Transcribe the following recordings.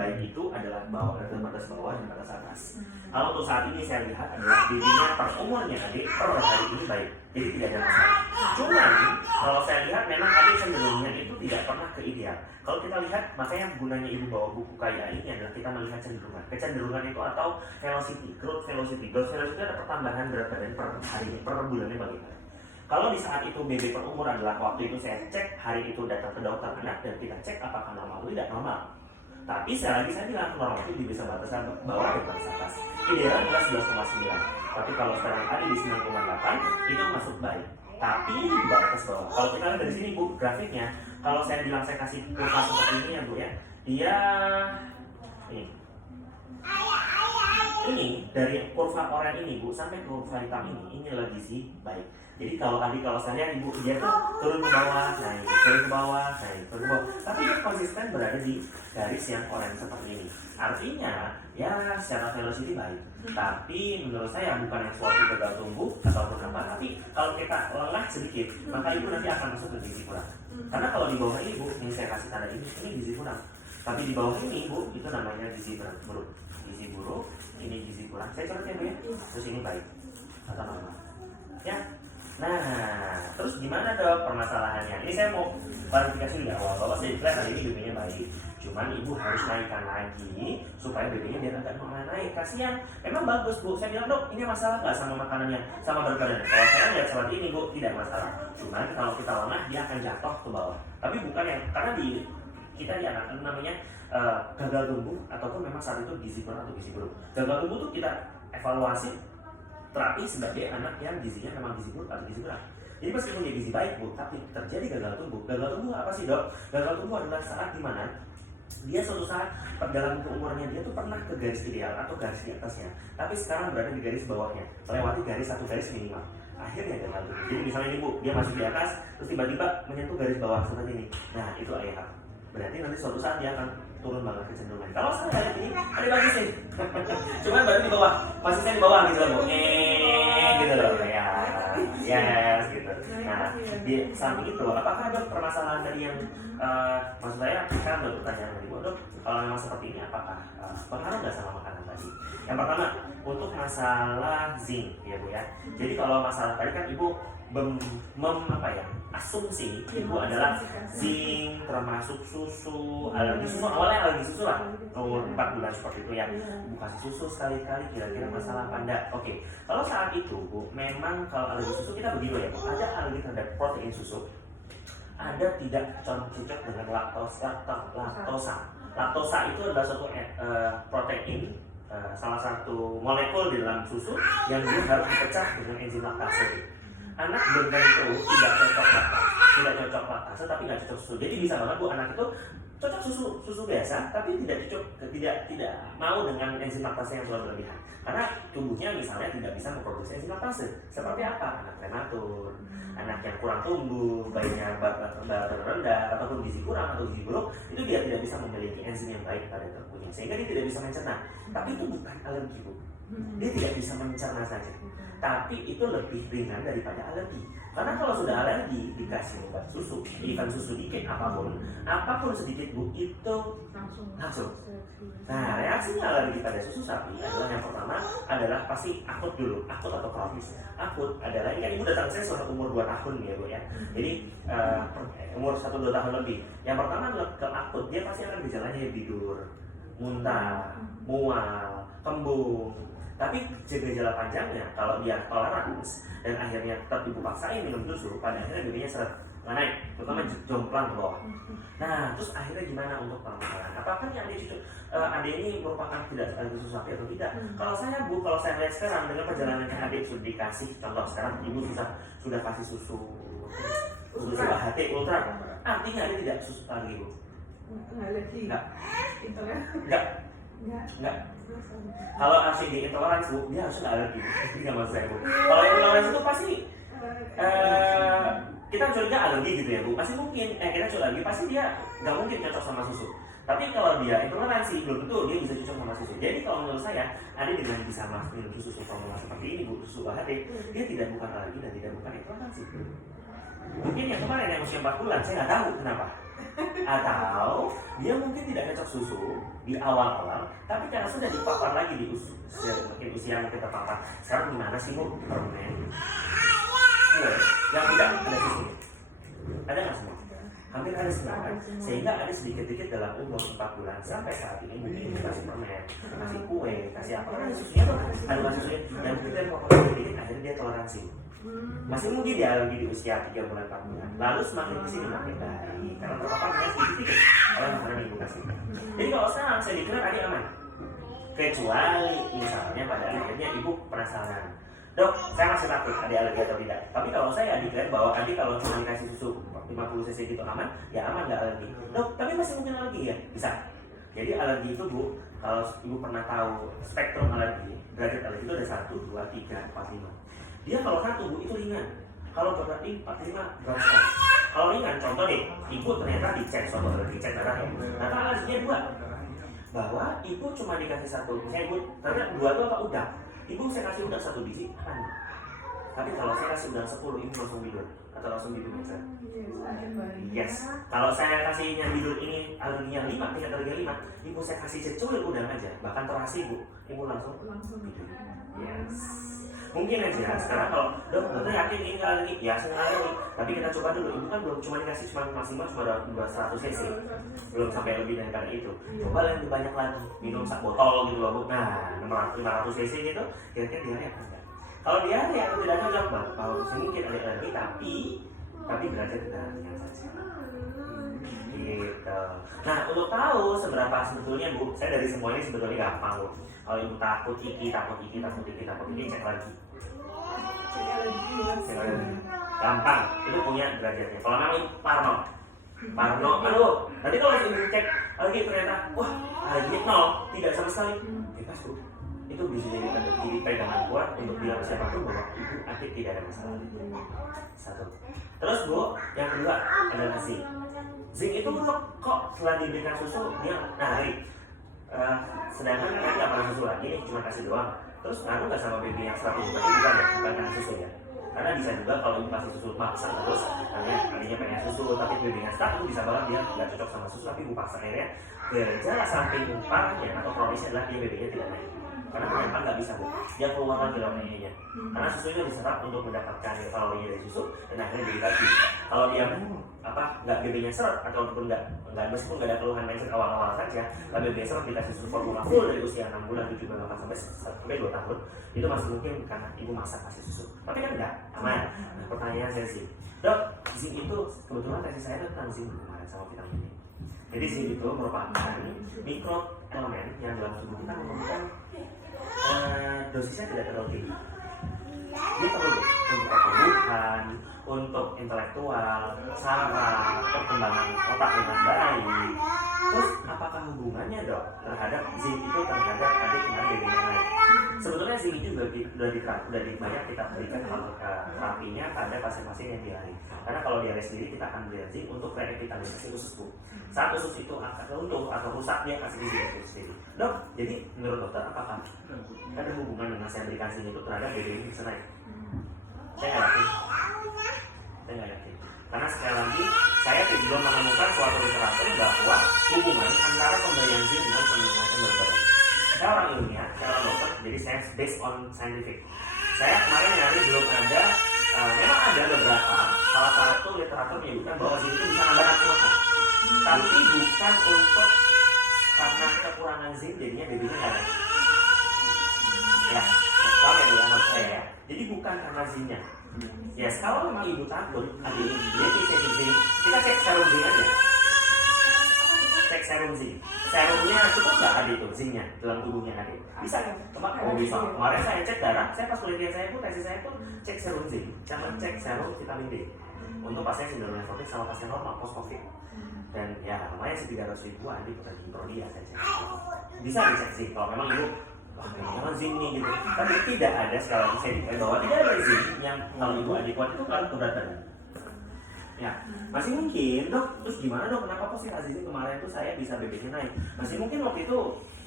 baik itu adalah batas bawah dan batas atas. Kalau untuk saat ini saya lihat adalah babynya per umurnya adik per hari ini baik, jadi tidak ada masalah. Cuman kalau saya lihat memang adik cenderungnya itu tidak pernah ke ideal. Kalau kita lihat, makanya gunanya ibu bawa buku kayak ini adalah kita melihat kecenderungan itu atau velocity, growth velocity. Growth velocity itu ada pertambahan berat badan per hari, per bulannya bagaimana. Kalau di saat itu BB per umur adalah waktu itu saya cek hari itu datang ke dokter anak dan kita cek apakah normal atau tidak normal. Tapi saya bilang normal itu bisa batas bawah dan batas atas. Ideal adalah 11,9. Tapi kalau sekarang tadi di 9,8 itu masuk baik. Tapi di batas bawah. Kalau kita lihat dari sini Bu grafiknya, kalau saya bilang saya kasih kurva seperti ini ya Bu ya, dia ini dari kurva oranye ini Bu sampai kurva hitam ini adalah gizi baik. Jadi kalau saya lihat ibu dia tuh turun ke bawah, naik, turun ke bawah, naik, turun ke bawah. Tapi dia konsisten berada di garis yang oranye seperti ini. Artinya ya secara velocity baik. Tapi menurut saya bukan yang suatu gagal tumbuh ataupun apa. Tapi kalau kita lelah sedikit, maka ibu nanti akan masuk ke gizi kurang. Karena kalau di bawah ini Bu, ini saya kasih tanda ini gizi kurang. Tapi di bawah ini Bu, itu namanya gizi buruk. Gizi buruk, ini gizi kurang. Saya coret ya Bu ya. Terus ini baik atau normal. Ya. Nah, terus gimana dok permasalahannya? Ini saya mau klarifikasi di awal bahwa saya bilang hari ini BB-nya baik. Cuman ibu harus naikkan lagi supaya BB-nya biar agak naik. Kasihan. Memang bagus Bu. Saya bilang dok, ini masalah nggak sama makanannya, sama berat badan? Kalau saya lihat seperti ini Bu, tidak masalah. Cuman kalau kita lengah dia akan jatuh ke bawah. Tapi bukan yang karena di kita di anak namanya gagal tumbuh ataupun memang saat itu gizi kurang atau gizi buruk. Gagal tumbuh tuh kita evaluasi terapi sebagai anak yang gizinya memang gizi buruk atau gizi kurang. Jadi meskipun dia gizi baik Bu, tapi terjadi gagal tumbuh. Gagal tumbuh apa sih dok? Gagal tumbuh adalah saat dimana dia suatu saat dalam keumurannya dia tuh pernah ke garis ideal atau garis di atasnya, tapi sekarang berada di garis bawahnya, melewati satu garis minimal. Akhirnya gagal tumbuh. Jadi misalnya ini Bu, dia masih di atas, terus tiba-tiba menyentuh garis bawah seperti ini. Nah itu ayah. Berarti nanti suatu saat dia akan turun banget kecenderungan. Kalau saya lihat ini ada bagus sih. Cuman baru di bawah, pasti saya di bawah gitu loh. Gitu loh ya. Yes gitu. Nah di samping itu apakah ada permasalahan tadi yang maksud saya kan ada pertanyaan dari dok, kalau memang seperti ini apakah pengaruh nggak sama makanan tadi? Yang pertama untuk masalah zinc ya Bu ya. Jadi kalau masalah tadi kan ibu asumsi ibu adalah zinc termasuk susu, alergi susu, awalnya alergi susu lah umur 4 bulan seperti itu ya. Ibu kasih susu sekali-kali, kira-kira masalah apa enggak? Oke, kalau saat itu Bu, memang kalau alergi susu kita begitu ya Bu, ada alergi terhadap protein susu, ada tidak cocok dengan laktosa. Laktosa itu adalah suatu protein, salah satu molekul di dalam susu yang dia harus dipecah dengan enzim laktase. Anak berbentuk tidak cocok laktase tapi nggak cocok susu. Jadi bisa banget Bu, anak itu cocok susu biasa tapi tidak mau dengan enzim laktase yang sudah berlebihan. Karena tubuhnya misalnya tidak bisa memproduksi enzim laktase. Seperti apa? Anak prematur, anak yang kurang tumbuh, bayinya berat rendah ataupun gizi kurang atau gizi buruk, itu dia tidak bisa memiliki enzim yang baik pada tubuhnya sehingga dia tidak bisa mencerna. Tapi itu bukan alergi Bu. Dia tidak bisa mencerna saja. Tapi itu lebih ringan daripada alergi. Karena kalau sudah alergi dikasih obat susu, ikan susu dikit apapun sedikit Bu, itu langsung. Nah reaksinya alergi pada susu sapi adalah yang pertama adalah pasti akut dulu, akut atau kronis. Akut adalah ini kan ibu datang saya sudah umur 2 tahun ya Bu ya. Jadi umur 1-2 tahun lebih. Yang pertama adalah ke akut, dia pasti akan gejalanya tidur, muntah, mual, kembung. Tapi gejala panjangnya kalau dia toleransi dan akhirnya tetap ibu paksain minum susu, pada akhirnya BB-nya seret naik, terutama jomplang ke bawah. Nah, terus akhirnya gimana untuk penanganan? Apakah yang adik ini merupakan tidak alergi susu sapi atau tidak? Kalau saya Bu, kalau saya lihat sekarang dengan perjalanannya adik sudah dikasih contoh sekarang ibu sudah kasih susu AHT Ultra, artinya adik tidak susu lagi Bu? Enggak. Kalau ACD intoleransi Bu, dia harusnya nggak alergi. Jadi nggak maksud saya Bu. Kalau intoleransi itu pasti kita curiga alergi gitu ya Bu. Pasti mungkin kita curiga alergi, pasti dia nggak mungkin cocok sama susu. Tapi kalau dia intoleransi belum tentu dia bisa cocok sama susu. Jadi kalau menurut saya, ada dengan bisa minum susu formula seperti ini Bu, susu AHT, dia tidak bukan alergi dan tidak bukan intoleransi. Mungkin yang kemarin yang usia 4 bulan, saya nggak tahu kenapa. Atau dia mungkin tidak cocok susu di awal-awal, tapi karena sudah dipapar lagi di usia mungkin terpapar. Sekarang gimana sih Bu permen yang tidak ada susu? Ada nggak semua? Hampir ada semua kan? Sehingga ada sedikit-sedikit dalam umur 4 bulan sampai saat ini mungkin kasih permen, kasih kue, kasih apa, karena susunya tuh kandungan susunya yang mungkin dari pokoknya sedikit akhirnya dia toleransi. Masih mungkin dia lagi di usia 3 bulan 4 bulan, lalu semakin kesini makin baik karena terpapar dengan sedikit-sedikit oleh makanan yang ibu kasih. Jadi kalau sekarang saya dikira tadi aman, kecuali misalnya pada akhirnya ibu penasaran, dok saya masih takut ada alergi atau tidak. Tapi kalau saya diklaim bahwa tadi kalau cuma dikasih susu 50 cc gitu aman, ya aman nggak alergi. Dok tapi masih mungkin alergi ya? Bisa. Jadi alergi itu Bu, kalau ibu pernah tahu spektrum alergi, derajat alergi itu ada 1, 2, 3, 4, 5. Dia kalau 1 Bu itu ringan, kalau berarti 4, 5 berat sekali. Kalau ringan, contoh nih, ibu ternyata dicek, contoh dicek darah ya. Nah alerginya 2, bahwa ibu cuma dikasih 1, misalnya ibu ternyata 2 itu apa udang. Ibu saya kasih udang 1 biji, akan. Tapi kalau saya kasih udang 10, ibu langsung tidur atau langsung tidur bisa. Yes. Kalau saya kasihnya tidur ini alerginya 5, tingkat alerginya 5, ibu saya kasih cecuil udang aja, bahkan terasi ibu langsung tidur. Yes. Mungkin aja sekarang kalau dokter yakin ini alergi, ya saya alergi. Tapi kita coba dulu, ibu kan belum cuma dikasih cuma maksimal cuma 200 cc, belum sampai lebih dari itu. Coba lebih banyak lagi, minum 1 botol gitu loh Bu. Nah 500 cc gitu, kira-kira diare apa enggak? Kalau diare atau tidak cocok Bang, kalau mungkin ada alergi tapi derajat tidak ringan saja. Gitu. Nah untuk tahu seberapa sebetulnya Bu, saya dari semua ini sebetulnya gampang Bu. Kalau ibu takut iki, cek lagi. Gampang, itu punya derajatnya. Kalau namanya Parno, aduh, nanti kalau ibu cek lagi ternyata, wah, alerginya 0, tidak sama sekali. Bebas Bu, itu bisa jadi pegangan kuat untuk bilang siapapun bahwa ibu aktif tidak ada masalah. 1. Terus Bu, yang kedua adalah zinc. Zinc itu kok setelah diberikan susu dia narik. Sedangkan kan nggak pernah susu lagi, cuma kasih doang. Terus ngaruh nggak sama baby yang 100 juta? Bukan ya, bukan karena susu ya. Karena bisa juga kalau ibu kasih susu maksa terus, akhirnya pengen susu, tapi baby yang stuck itu bisa banget dia nggak cocok sama susu, tapi ibu paksa akhirnya gejala samping parahnya atau kronisnya adalah dia babynya tidak naik. Karena penyimpan nggak bisa Bu, dia keluar lagi lauknya. Karena susunya diserap untuk mendapatkan kalori dari susu dan akhirnya jadi lagi. Kalau dia nggak BB-nya seret ataupun nggak meskipun nggak ada keluhan mindset awal-awal saja, tapi BB seret dikasih susu formula full dari usia 6 bulan, 7 bulan, 8 sampai 2 tahun, itu masih mungkin karena ibu masak kasih susu. Tapi kan enggak, aman. Nah, pertanyaan saya sih, dok, zinc itu kebetulan tesis saya tentang zinc kemarin sama vitamin D. Jadi zinc itu merupakan mikro elemen yang dalam tubuh kita memerlukan dosisnya tidak terlalu tinggi. Dia perlu untuk pertumbuhan, untuk intelektual, saraf, perkembangan otak dengan baik. Terus apakah hubungannya Dok terhadap zinc itu terhadap tadi kemarin babynya naik? Sebetulnya zinc itu sudah banyak kita berikan terapinya pada pasien-pasien yang diare. Karena kalau diare sendiri kita akan beri zinc untuk revitalisasi usus Bu. Saat usus itu akan runtuh atau rusak dia kasih zinc itu sendiri. Dok, jadi menurut dokter apakah ada hubungan dengan saya berikan zinc itu terhadap baby ini bisa naik? Saya nggak yakin. Karena sekali lagi saya belum menemukan suatu literatur bahwa hubungan antara pemberian zinc dengan peningkatan berat badan. Saya orang ilmiah, saya orang dokter, jadi saya based on scientific. Saya kemarin nyari belum ada, memang ada beberapa. Salah satu literatur menyebutkan bahwa zinc itu bisa nambah nafsu makan, tapi bukan untuk karena kekurangan zinc jadinya babynya nggak naik. Ya, paham ya menurut saya ya. Jadi bukan karena zinc-nya. Ya, kalau memang ibu takut ada dia bisa zinc, kita cek serum zinc aja. Cek serum zinc. Serumnya cukup nggak ada itu zinc-nya dalam tubuhnya ada. Bisa kan? Bisa. Kemarin saya cek darah, saya pas penelitian saya pun tesis saya pun cek serum zinc, sama cek serum vitamin D untuk pasien sindrom nefrotik sama pasien normal post covid. Dan ya lumayan sih 300.000 di prodia saja. Bisa dicek sih kalau memang ibu jangan zinc nih gitu. Tapi tidak ada sekali lagi saya dikatakan bahwa tidak ada zinc yang kalau ibu adekuat itu kan keberatan. Ya, masih mungkin Dok. Terus gimana Dok? Kenapa kok sih zinc kemarin tuh saya bisa BB-nya naik? Masih mungkin waktu itu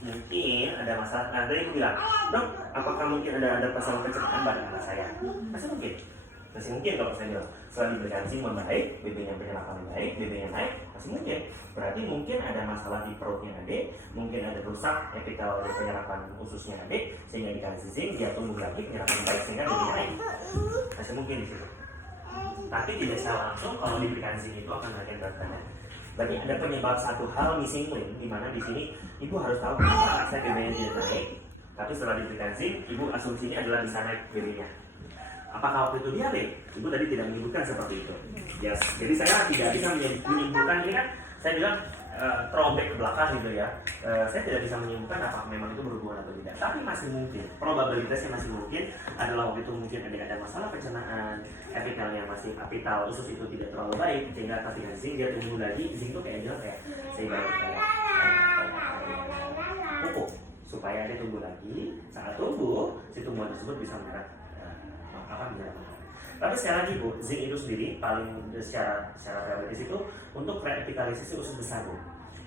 mungkin ada masalah. Nah, tadi aku bilang, Dok, apakah mungkin ada masalah pencernaan pada anak saya? Masih mungkin kalau saya bilang setelah diberikan zinc membaik, BB-nya penyerapan baik, BB-nya naik, Masih mungkin. Berarti mungkin ada masalah di perutnya adik, mungkin ada rusak epitel penyerapan ususnya adik, sehingga dikasih zinc dia tumbuh lagi penyerapan baik sehingga lebih naik. Masih mungkin di situ. Tapi tidak secara langsung kalau diberikan zinc itu akan menaikkan berat badan. Berarti ada penyebab satu hal missing link, di mana di sini ibu harus tahu kenapa saya BB-nya tidak naik. Tapi setelah diberikan zinc, ibu asumsinya adalah bisa naik BB-nya. Apakah waktu itu diare? Ibu tadi tidak menyebutkan seperti itu. Yes. Jadi saya tidak bisa menyimpulkan ini kan. Saya bilang throwback ke belakang gitu ya. Saya tidak bisa menyimpulkan apakah memang itu berhubungan atau tidak. Tapi masih mungkin. Probabilitasnya masih mungkin adalah waktu itu mungkin ada masalah pencernaan, epitelnya masih apital usus itu tidak terlalu baik sehingga ketika zinc dia tumbuh lagi. Zinc itu kayak saya ibarat kayak pupuk supaya dia tumbuh lagi. Saat tumbuh, si tumbuhan tersebut bisa menyerap menyerap. Tapi sekali lagi Bu, zinc itu sendiri paling secara teoritis itu untuk reepitalisasi usus besar Bu.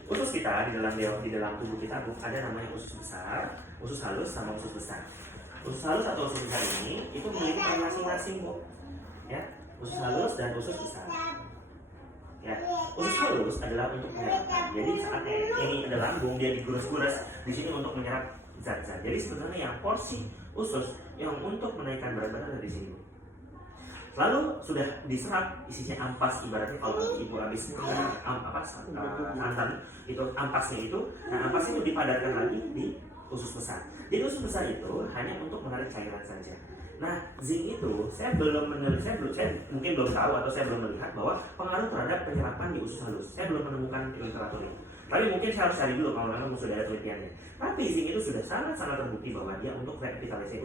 Usus kita di dalam tubuh kita Bu, ada namanya usus besar, usus halus sama usus besar. Usus halus atau usus besar ini itu memiliki peran masing-masing Bu. Ya, usus halus dan usus besar. Ya, usus halus adalah untuk penyerapan. Jadi saat ini ada lambung dia digores-gores di sini untuk menyerap zat-zat. Jadi sebenarnya yang porsi usus yang untuk menaikkan berat badan dari sini. Lalu sudah diserap isinya ampas, ibaratnya kalau ibu habis santan itu ampasnya itu, nah ampas itu dipadatkan lagi di usus besar. Jadi usus besar itu hanya untuk menarik cairan saja. Nah, zinc itu saya mungkin belum tahu atau saya belum melihat bahwa pengaruh terhadap penyerapan di usus halus. Saya belum menemukan literaturnya. Tapi mungkin saya harus cari dulu kalau memang sudah ada penelitiannya. Tapi zinc itu sudah sangat terbukti bahwa dia untuk revitalisasi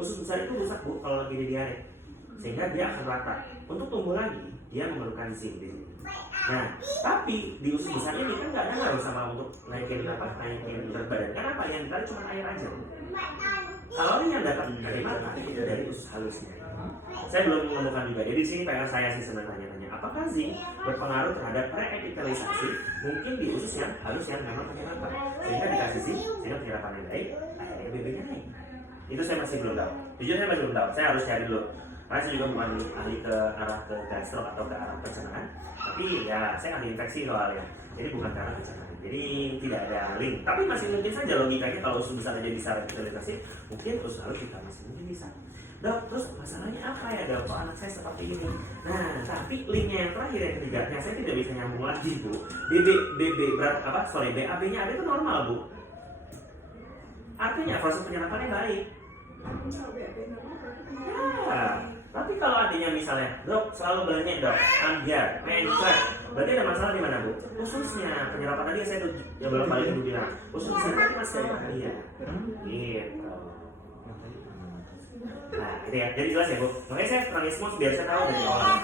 usus besar itu rusak Bu kalau lagi diare. Sehingga dia akan rata. Untuk tumbuh lagi, dia memerlukan zinc di sini. Nah, tapi di usus besar ini kan nggak ada ngaruh sama untuk naikin berat badan. Kenapa? Yang ditarik cuma air aja. Kalori yang dapat dari mana? Itu dari usus halusnya. Saya belum menemukan juga. Jadi di sini PR saya sih sebenarnya tanya, apakah zinc berpengaruh terhadap reepitalisasi mungkin di usus yang halus yang memang penyerapan. Sehingga dikasih zinc, sehingga penyerapan yang baik, akhirnya BB-nya naik. Itu saya masih belum tahu. Jujur saya masih belum tahu. Saya harus cari dulu. Karena saya juga bukan ahli ke arah ke gastro atau ke arah pencernaan, tapi ya saya ahli infeksi soalnya, jadi bukan karena pencernaan, jadi tidak ada link. Tapi masih mungkin saja logikanya kalau usus besar aja bisa revitalisasi, mungkin usus halus kita masih mungkin bisa. Dok, terus masalahnya apa ya dok? Kok anak saya seperti ini? Nah, tapi linknya yang terakhir yang ketiga, yang saya tidak bisa nyambung lagi Bu. BAB-nya ada itu normal Bu. Artinya proses penyerapannya baik. Ya, tapi kalau adanya misalnya, dok selalu belanja dok, ambiar, mencret, berarti ada masalah di mana Bu? Ususnya penyerapan tadi saya tuh ya belum balik dulu bilang, ususnya tadi masih ada bahaya. Gitu. Nah, gitu ya. Jadi jelas ya Bu. Makanya saya transmos biar saya tahu dari awal.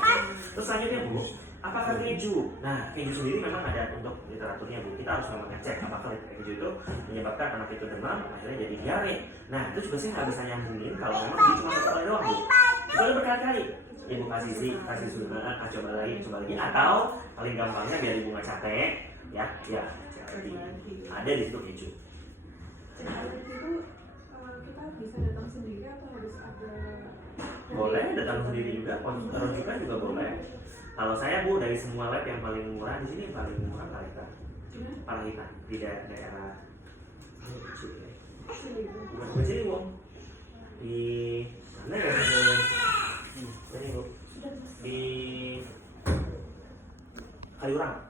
Terus selanjutnya Bu, apakah keju? Nah, keju sendiri memang ada untuk literaturnya Bu. Kita harus memang ngecek apakah keju itu menyebabkan anak itu demam, akhirnya jadi diare. Nah, itu juga sih nggak bisa nyambungin kalau memang dia cuma satu kali doang Bu. Itu berkali-kali. Ibu kasih sih, kasih sudah, coba lagi, atau paling gampangnya biar ibu nggak capek, ya, jadi ada di situ keju. Kita bisa datang sendiri atau harus ada? Boleh datang sendiri juga, rujukan juga boleh. Kalau saya Bu dari semua lab yang paling murah di sini paling murah Parahita di daerah bukan sini Bu, di mana ya ini Bu, di Kaliurang.